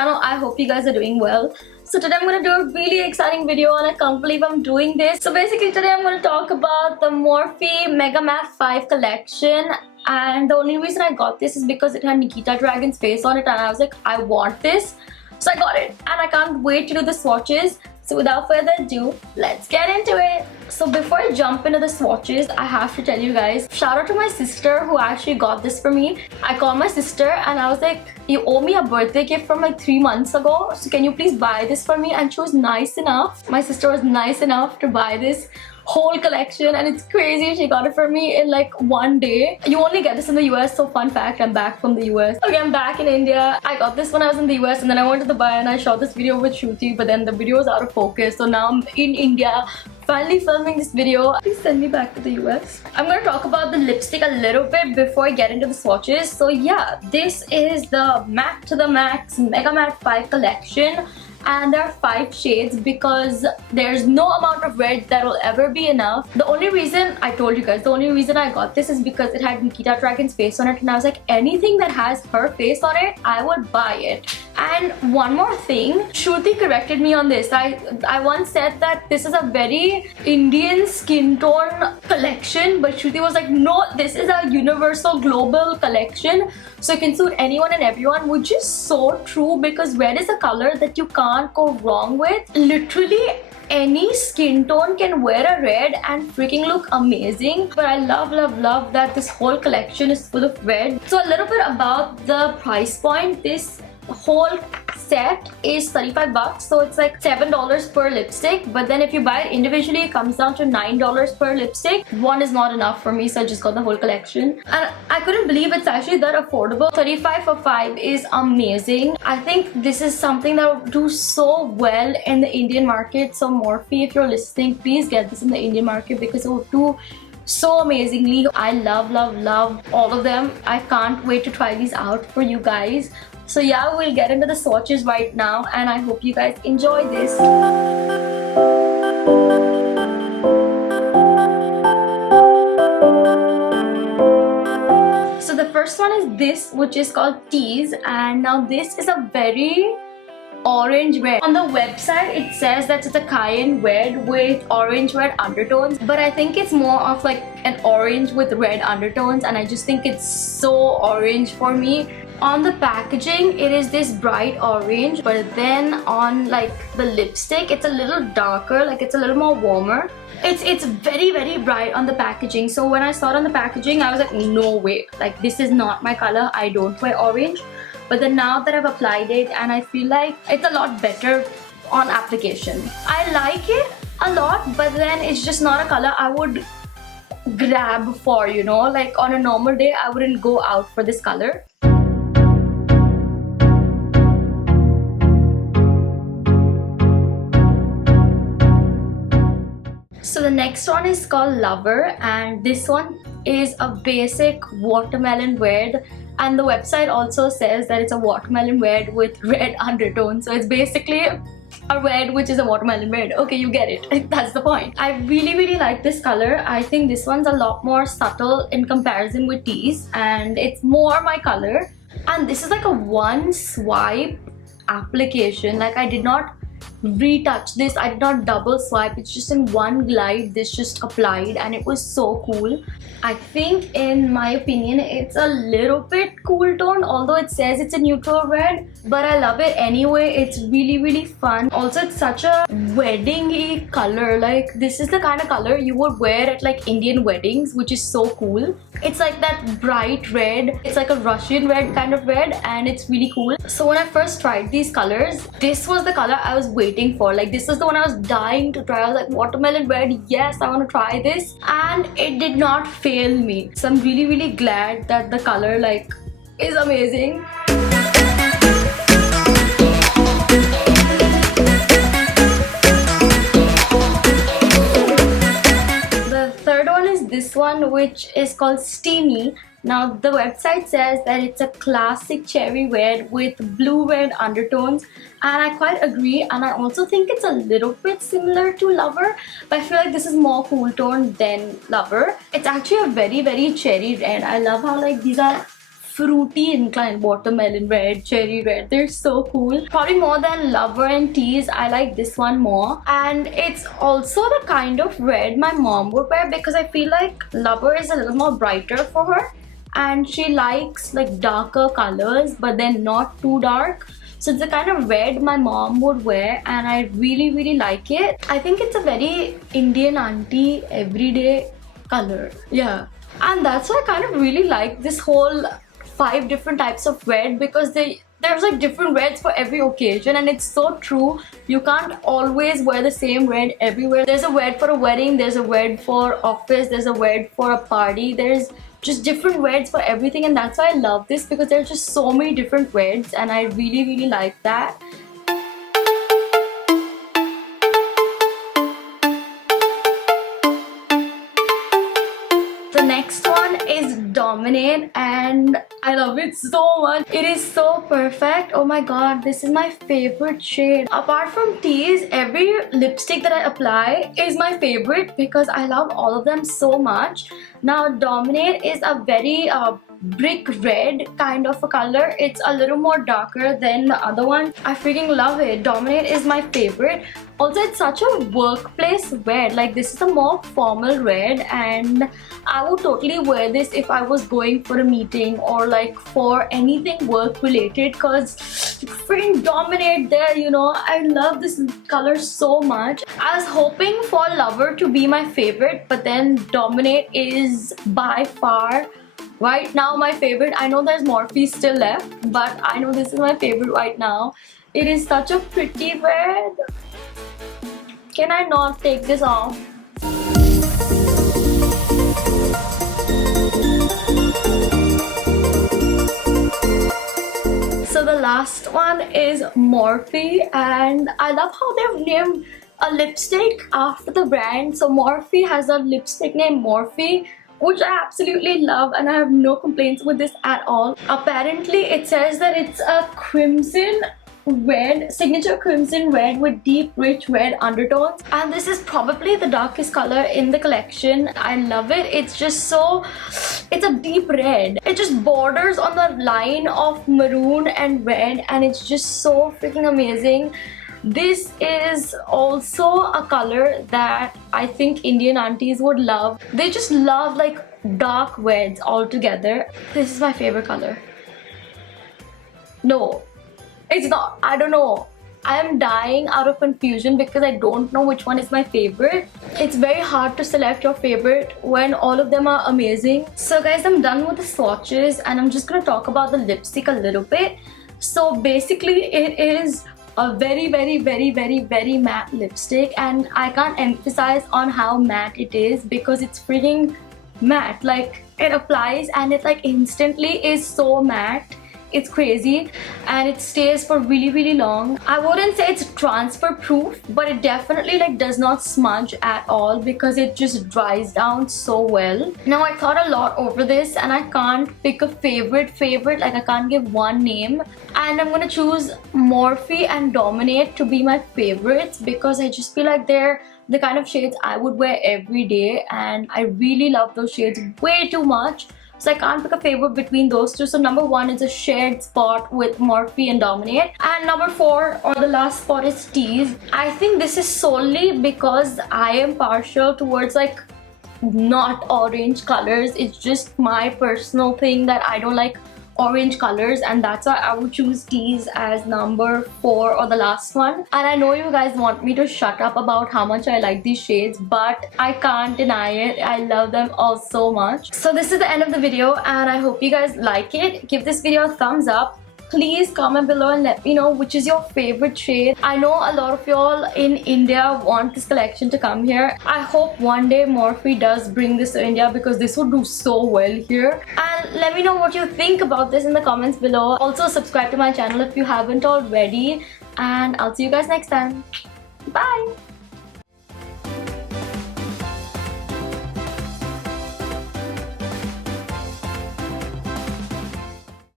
channel. I hope you guys are doing well. So today I'm going to do a really exciting video and I can't believe I'm doing this. So basically today I'm going to talk about the Morphe Mega Matte 5 collection, and the only reason I got this is because it had Nikita Dragun's face on it and I was like, I want this. So I got it and I can't wait to do the swatches. So without further ado, let's get into it. So before I jump into the swatches, I have to tell you guys, shout out to my sister who actually got this for me. I called my sister and I was like, you owe me a birthday gift from like 3 months ago, so can you please buy this for me? And she was nice enough. My sister was nice enough to buy this whole collection, and it's crazy. She got it for me in like one day. You only get this in the US, so fun fact, I'm back from the US. Okay, I'm back in India. I got this when I was in the US and then I went to Dubai and I shot this video with Shruti, but then the video was out of focus, so now I'm in India finally filming this video. Please send me back to the US. I'm gonna talk about the lipstick a little bit before I get into the swatches. So yeah, this is the Matte to the Max Mega Matte 5 collection. And there are 5 shades because there's no amount of red that will ever be enough. The only reason, I told you guys, the only reason I got this is because it had Nikita Dragun's face on it and I was like, anything that has her face on it, I would buy it. And one more thing, Shruti corrected me on this. I once said that this is a very Indian skin tone collection, but Shruti was like, no, this is a universal global collection, so it can suit anyone and everyone, which is so true because red is a color that you can't go wrong with. Literally any skin tone can wear a red and freaking look amazing. But I love that this whole collection is full of red. So a little bit about the price point. This whole set is 35 bucks, so it's like $7 per lipstick, but then if you buy it individually it comes down to $9 per lipstick. One is not enough for me, so I just got the whole collection and I couldn't believe it's actually that affordable. 35 for 5 is amazing. I think this is something that will do so well in the Indian market. So Morphe, if you're listening, please get this in the Indian market because it will do so amazingly. I love all of them. I can't wait to try these out for you guys. So yeah, we'll get into the swatches right now and I hope you guys enjoy this. So the first one is this, which is called Tease, and now this is a very orange red. On the website it says that it's a cayenne red with orange red undertones, but I think it's more of like an orange with red undertones and I just think it's so orange for me. On the packaging it is this bright orange, but then on like the lipstick it's a little darker, like it's a little more warmer. It's very bright on the packaging, so when I saw it on the packaging I was like, no way, like this is not my color, I don't wear orange. But then now that I've applied it and I feel like it's a lot better on application. I like it a lot, but then it's just not a color I would grab for, you know, like on a normal day I wouldn't go out for this color. So the next one is called Lover, and this one is a basic watermelon red, and the website also says that it's a watermelon red with red undertones, so it's basically a red which is a watermelon red. Okay, you get it. That's the point. I really like this color. I think this one's a lot more subtle in comparison with Tease and it's more my color, and this is like a one swipe application. Like I did not retouch this, I did not double swipe, it's just in one glide this just applied and it was so cool. I think in my opinion it's a little bit cool tone, although it says it's a neutral red, but I love it anyway. It's really fun. Also it's such a wedding-y color, like this is the kind of color you would wear at like Indian weddings, which is so cool. It's like that bright red, it's like a Russian red kind of red and it's really cool. So when I first tried these colors, this was the color I was waiting for. Like this is the one I was dying to try. I was like, watermelon red, yes, I want to try this, and it did not fail me. So I'm really glad that the color like is amazing. The third one is this one, which is called Steamy. Now the website says that it's a classic cherry red with blue-red undertones, and I quite agree, and I also think it's a little bit similar to Lover, but I feel like this is more cool tone than Lover. It's actually a very cherry red. I love how like these are fruity inclined, watermelon red, cherry red. They're so cool. Probably more than Lover and Tease, I like this one more. And it's also the kind of red my mom would wear, because I feel like Lover is a little more brighter for her and she likes like darker colors but then not too dark. So it's the kind of red my mom would wear and I really like it. I think it's a very Indian auntie everyday color. Yeah. And that's why I kind of really like this whole 5 different types of red, because there's like different reds for every occasion, and it's so true. You can't always wear the same red everywhere. There's a red for a wedding, there's a red for office, there's a red for a party. There's just different reds for everything, and that's why I love this, because there's just so many different reds and I really like that. The next one is Dominate and I love it so much. It is so perfect. Oh my god, this is my favorite shade. Apart from Tease, every lipstick that I apply is my favorite because I love all of them so much. Now Dominate is a very brick red kind of a color. It's a little more darker than the other one. I freaking love it. Dominate is my favorite. Also, it's such a workplace red. Like, this is a more formal red and I would totally wear this if I was going for a meeting or like for anything work related, because freaking Dominate there, you know. I love this color so much. I was hoping for Lover to be my favorite, but then Dominate is by far right now my favorite. I know there's Morphe still left, but I know this is my favorite right now. It is such a pretty red. Can I not take this off? So the last one is Morphe, and I love how they've named a lipstick after the brand. So Morphe has a lipstick named Morphe, which I absolutely love, and I have no complaints with this at all. Apparently it says that it's a crimson red, signature crimson red with deep rich red undertones, and this is probably the darkest color in the collection. I love it. It's just so, it's a deep red. It just borders on the line of maroon and red, and it's just so freaking amazing. This is also a color that I think Indian aunties would love. They just love like dark reds altogether. This is my favorite color. No, it's not. I don't know. I am dying out of confusion because I don't know which one is my favorite. It's very hard to select your favorite when all of them are amazing. So guys, I'm done with the swatches and I'm just gonna talk about the lipstick a little bit. So basically it is a very matte lipstick, and I can't emphasize on how matte it is because it's freaking matte. Like, it applies and it like instantly is so matte. It's crazy, and it stays for really long. I wouldn't say it's transfer proof, but it definitely like does not smudge at all because it just dries down so well. Now, I thought a lot over this and I can't pick a favorite, like I can't give one name, and I'm gonna choose Morphe and Dominate to be my favorites because I just feel like they're the kind of shades I would wear every day, and I really love those shades way too much. So I can't pick a favorite between those two. So number 1 is a shared spot with Morphe and Dominate. And number 4, or the last spot, is Tease. I think this is solely because I am partial towards like not orange colors. It's just my personal thing that I don't like orange colors, and that's why I would choose Tease as number 4, or the last one. And I know you guys want me to shut up about how much I like these shades, but I can't deny it. I love them all so much. So this is the end of the video, and I hope you guys like it. Give this video a thumbs up. Please comment below and let me know which is your favorite shade. I know a lot of y'all in India want this collection to come here. I hope one day Morphe does bring this to India because this would do so well here. And let me know what you think about this in the comments below. Also, subscribe to my channel if you haven't already. And I'll see you guys next time. Bye!